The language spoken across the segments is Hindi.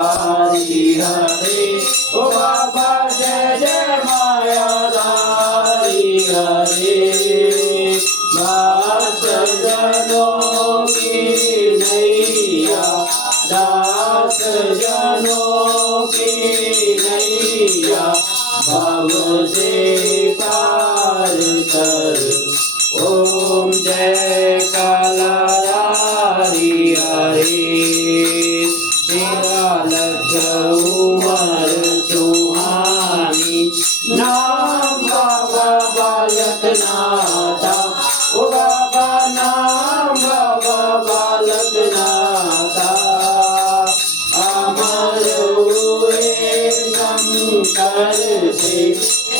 हरि हरे ओ बाबा जय जय मायाधारी हरे दास जनों की नैया दास जनों की नैया भव से पार कर ओम जय कालाधारी हरे तेरा लख उमर सुहानी नाम बाबा बालक नाथा ओ बाबा नाम बाबा बालक नाथा अमर हुए शंकर से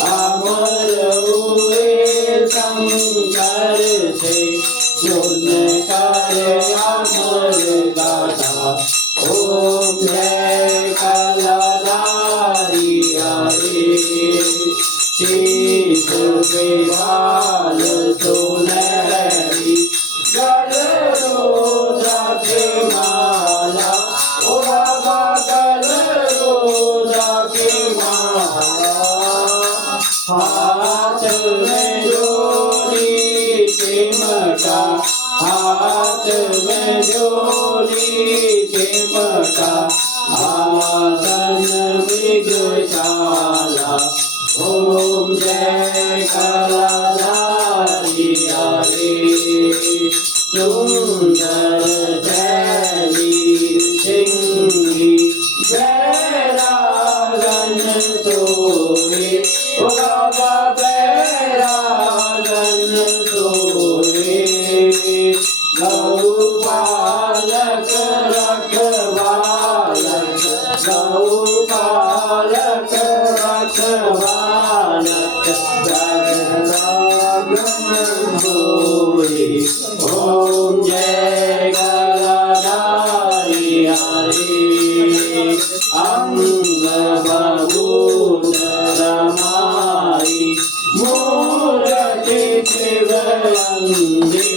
अमर हुए शंकर से सुन कर अमर गाथा ओम जय कालाधारी हरे शीश पे बाल सुनहरी गल रुद्राक्ष माला ओ बाबा गल रुद्राक्ष माला हाथ में जोड़ी चिमटा हाथ में जोड़ी चिमटा आसन मृगशाला ओम जय कालाधारी हरे सुंदर शैली सिंगी बैरागन तोरे ओ बाबा बैरागन तोरे गौपालक रखवालक गौपालक रखवालक जगरागन होए ओम जय कालाधारी हरे अंग बबूत रमाई मूर्ति दिव्यंगे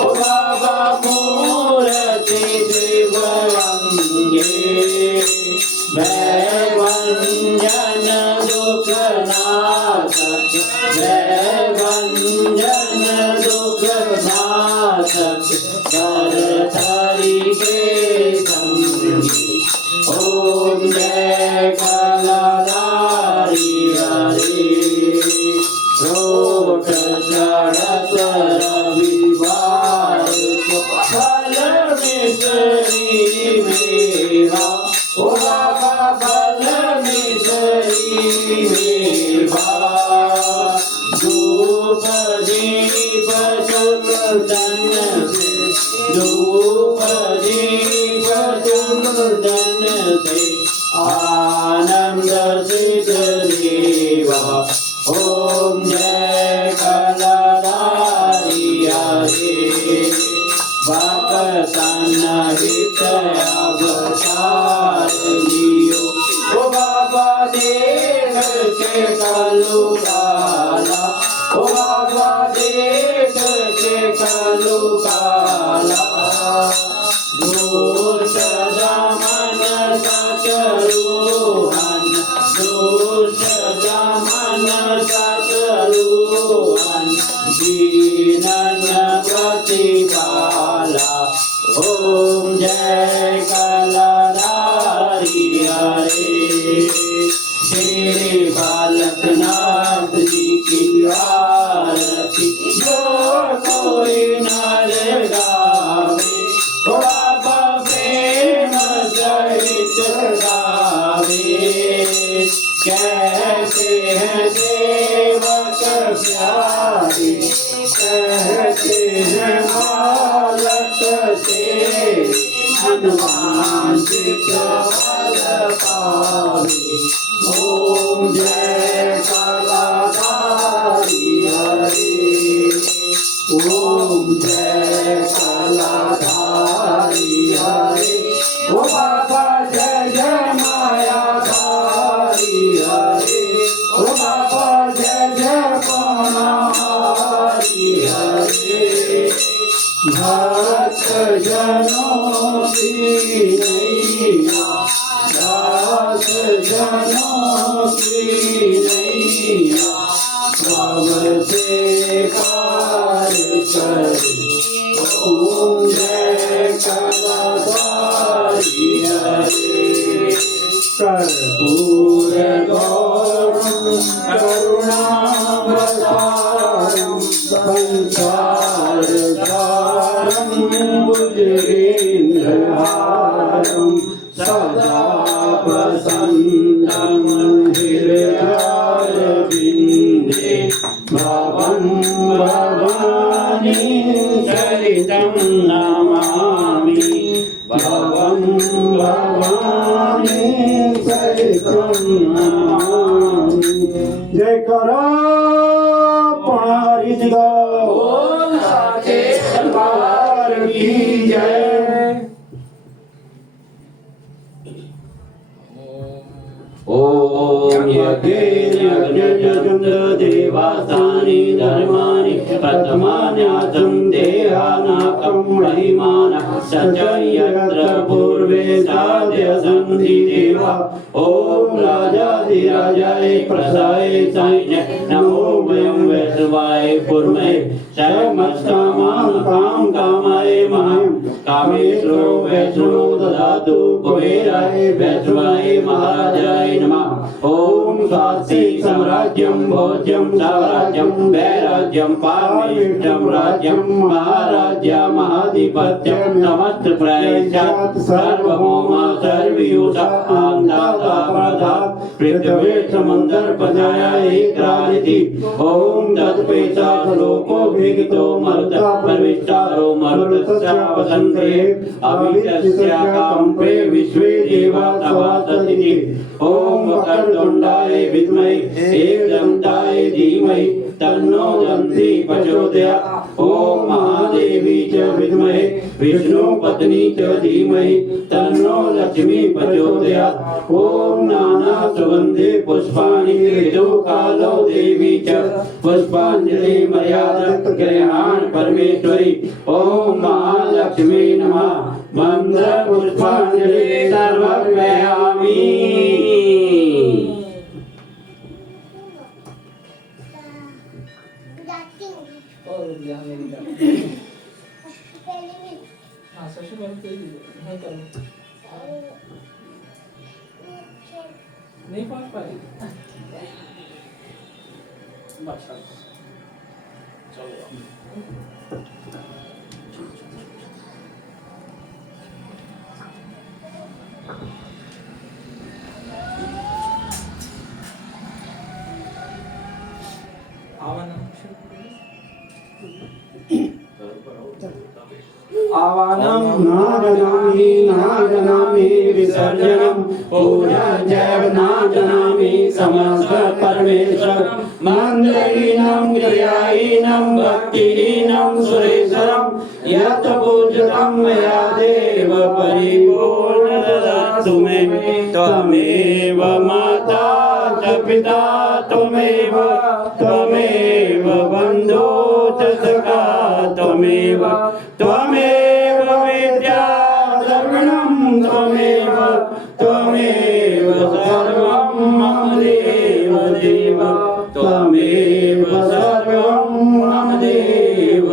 ओ बाबा मूर्ति दिव्यंगे भयभंजन दुख नाशक भयभंजन दुख नाशक करधरी के संगी ओम जय कालाधारी हरे रोट चढ़त रविवार को फल मिश्री मेवा ओ बाबा फल मिश्री मेवा धूप दीप चंदन से धूप दीप चंदन से आनंद सिद्ध देवा ओम जय कालाधारी हरे भक्तन हित अवतार लियो ओ बाबा देख के कलु काला ओ बाबा देख के कलु काला दुष्ट दमन सचरुहन दुष्ट दमन सचरुहन दीनन प्रतिपाला ओम जय कालाधारी हरे तेरे बालक नाथ जी की आरती जो कोई नर गावे ओ बाबा प्रेम सहित गावे कहते हैं सेवक प्यारे कहते हैं बालक से हनुमान जी फल पावे ओम जय कालाधारी हरे ओम जय कालाधारी हरे ओ बाबा जय जय मायाधारी हरे ओ बाबा जय जय पवनहारी हरे भक्त जनों की नैया दास जनों की नैया भव से पार करे। ओम जय कलशारी हरे। कर्पूर गौरम करुणावतारम संसार सारम भुजगेन्द्रहारम सदा वसन्तं हृदयारविन्दे भवं भवानी चरितं नमामि। भवं भवानी चरितं नमामि। जय करो पहाड़ी जिगा ओम साचे दरबार की जय। ओम यज्ञ देवासानि धर्माणि प्रथमान्यासं देहानाकं महिमानः सच यत्र पूर्वे साध्य सन्ति देवा। ओम राजाधिराजाय प्रसाय साय नमो वयं वैष्णवाय कुर्महे समस्तकामान् काम कामाय मह्यं कामेश्वरो वैष्णवो ददातु कुबेराय वैष्णवाय महाराजाय नमः। ओम स्वास्ति साम्राज्यं भोज्यं साम्राज्यं वैराज्यं पारमेष्ठं राज्यं महाराज्य महाधिपत्यं समस्त प्रयच्छत् सर्वभौमा सर्वयुता आन्दाता प्रदात् पृथ्वी समुद्र पदाया एकानिति। ओम तत्पेता लोको विगतो मरुतः परमेष्ठारो मरुतस्य वसन्ते अभितस्य कंपे विश्वे देवा तवा सतिति। ओम वक्रतुंडाय विद्महे एकदन्ताय धीमहि तन्नो दन्ति प्रचोदयात्। ओम महादेवी च विद्महे विष्णु पत्नी च धीमहि तन्नो लक्ष्मी प्रचोदयात्। ओम नाना सुगंधे पुष्पाणि ऋतुकालो देवी च पुष्पांजलि मर्यादत् गृहाण परमेश्वरी। ओम महालक्ष्मी नमः मंत्र पुष्पांजलि सर्वग्रहामि। नहीं पहुंच पाई। आवानं न जानामि विसर्जनं पूजा जैव न जानामि समस्त परमेश्वर मंत्रहीनं क्रियाहीनं भक्तिहीनं सुरेश्वरं यत् पूजितं मया देव परिपूर्ण ददातु मे। त्वमेव माता च पिता त्वमेव बन्धो च सखा त्वमेव विद्या सर्वं त्वमेव सर्वं मम देव त्वमेव सर्वं मम देव।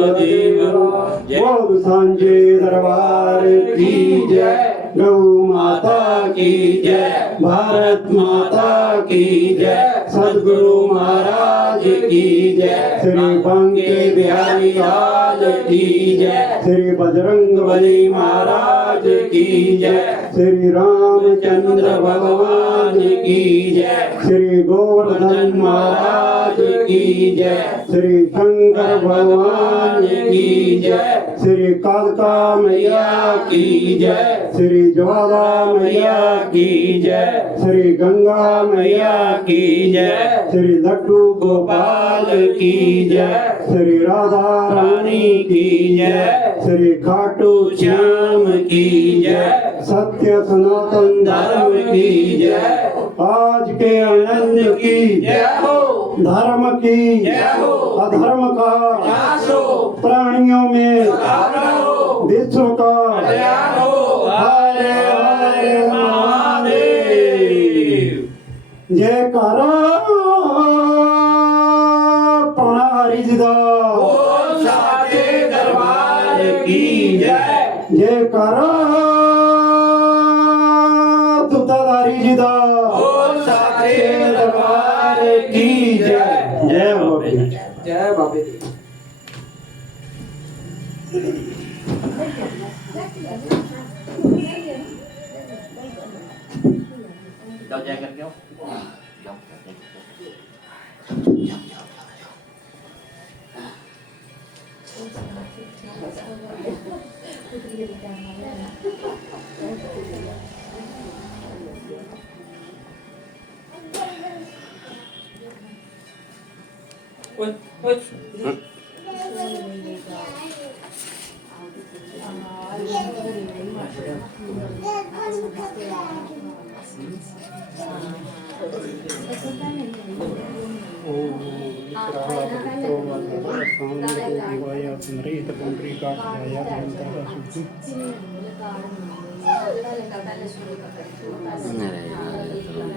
बोल सांचे दरबार की जय। गौ माता की जय। भारत माता की जय। सद्गुरु महाराज की जय। श्री बंगे बिहारी लाल की जय। श्री बजरंगबली महाराज की जय। श्री रामचंद्र भगवान की जय। श्री गोवर्धन महाराज की जय। श्री शंकर भगवान की जय। श्री कालका मैया की जय। श्री ज्वाला मैया की जय। श्री गंगा मैया की जय। श्री लड्डू गोपाल की जय। श्री राधा रानी की जय। श्री खाटू श्याम की जय। सत्य सनातन धर्म की जय। आज के आनंद की जय हो। धर्म की जय हो। अधर्म का नाश हो। प्राणियों में विश्व का कल्याण हो। हरे हरे महादेव। ਜੈਕਾਰਾ ਪੌਣਾ ਹਰੀ ਜੀ ਦਾ ਬੋਲ ਸਾਚੇ ਦਰਬਾਰ ਕੀ ਜੈ ਜੈਕਾਰਾ ਤੁਤਾਦਾਰੀ ਜੀ ਦਾ ਬੋਲ ਸਾਚੇ ਦਰਬਾਰ ਕੀ ਜੈ ਜੈ ਬਾਬੇ ਜੀ। ਜੈ ਬਾਬੇ ਦੀ जाओ जय करके आओ जाओ ਓਏ ਓਏ